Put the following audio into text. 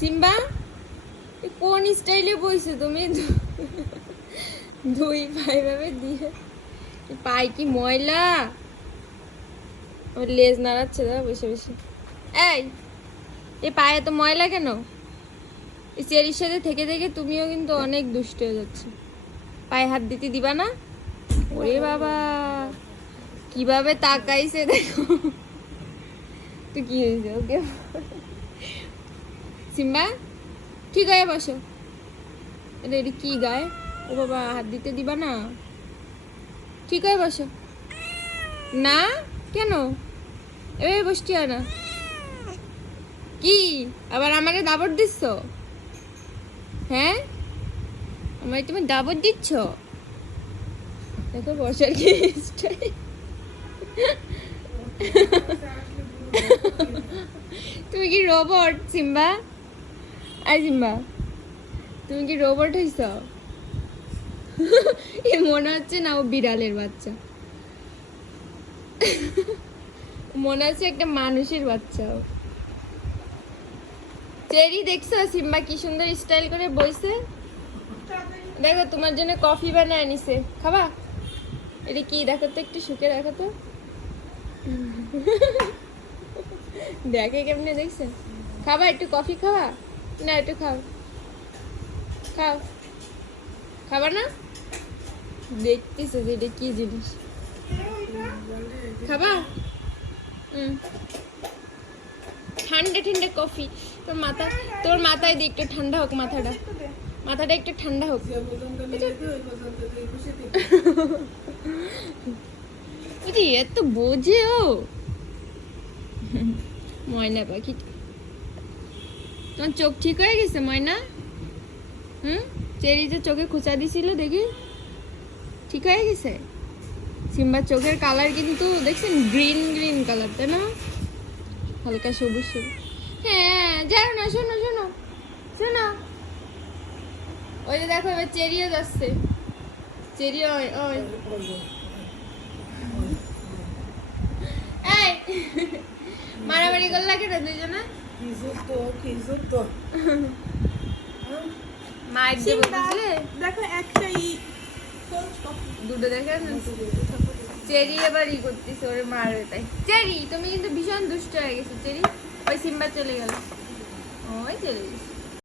Simba কোন স্টাইলে বইছো তুমি? দুই পাই ভাবে দিয়ে। পাই কি ময়লা? ওর লেজ নাড়াচ্ছে দাদা, বসে বসে। এই, এ পায়ে তো ময়লা কেন? এই চেরির সাথে থেকে থেকে তুমিও কিন্তু অনেক দুষ্ট হয়ে যাচ্ছ। পায়ে হাত দিতে দিবা না? ওরে বাবা, কীভাবে তাকাইছে দেখো। তো কি হয়েছে, ওকে? সিম্বা ঠিক হয়ে বসো? এটা এটা কি গায়ে? ও বাবা, হাত দিতে দিবা না? ঠিক হয়ে বসো? না? কেন? এভাবে হয় না। কি? আবার আমারে দাবর দিচ্ছ? হ্যাঁ? আমায় তুমি দাবর দিচ্ছ? দেখো, বসার কি। তুমি কি রোবট সিম্বা? আই সিম্বা তুমি কি রোবট হইছ? এ মনে হচ্ছে না ও বিড়ালের বাচ্চা। মনে হচ্ছে একটা মানুষের বাচ্চা চেরি, দেখছ সিম্বা কি সুন্দর স্টাইল করে বইছে? দেখো, তোমার জন্য কফি বানায় নিছে। খাবা? এটা কি, দেখো তো একটু শুকে, দেখো তো। দেখে কেমনে দেখছে? খাবা, একটু কফি খাবা? না, একটু খাও। খাও। খাবা না? দেখতেছো যে এটা কি জিনিস। খাবা? হুম ঠান্ডা ঠান্ডা কফি। তোর মাথা, তোর মাথায় দিয়ে একটু ঠান্ডা হোক মাথাটা। মাথাটা একটু ঠান্ডা হোক। বুঝি এত বোঝে ও। ময়না পাখি। তোমার চোখ ঠিক হয়ে গেছে, ময়না? হুম? চেরি যে চোখে খোঁচা দিছিল, দেখি। ঠিক হয়ে গেছে? সিম্বার চোখের কালার কিন্তু দেখছেন? গ্রিন গ্রিন কালার তাই না? হালকা সবুজ সবুজ। হ্যাঁ যাও না, শোনো শোনো। শোনো। ওই যে দেখো, এবার চেরিও যাচ্ছে। চেরি ওই ওই। মারামারি করলা কেন দুইজনে? মাইর দেবো বুঝলে দেখো একটাই দুটো দেখে চেরি এবার ই করতেছে ওরে মারবে তাই চেরি তুমি কিন্তু ভীষণ দুষ্ট হয়ে গেছো চেরি। ওই সিম্বা চলে গেল। ওই চলে গেছে।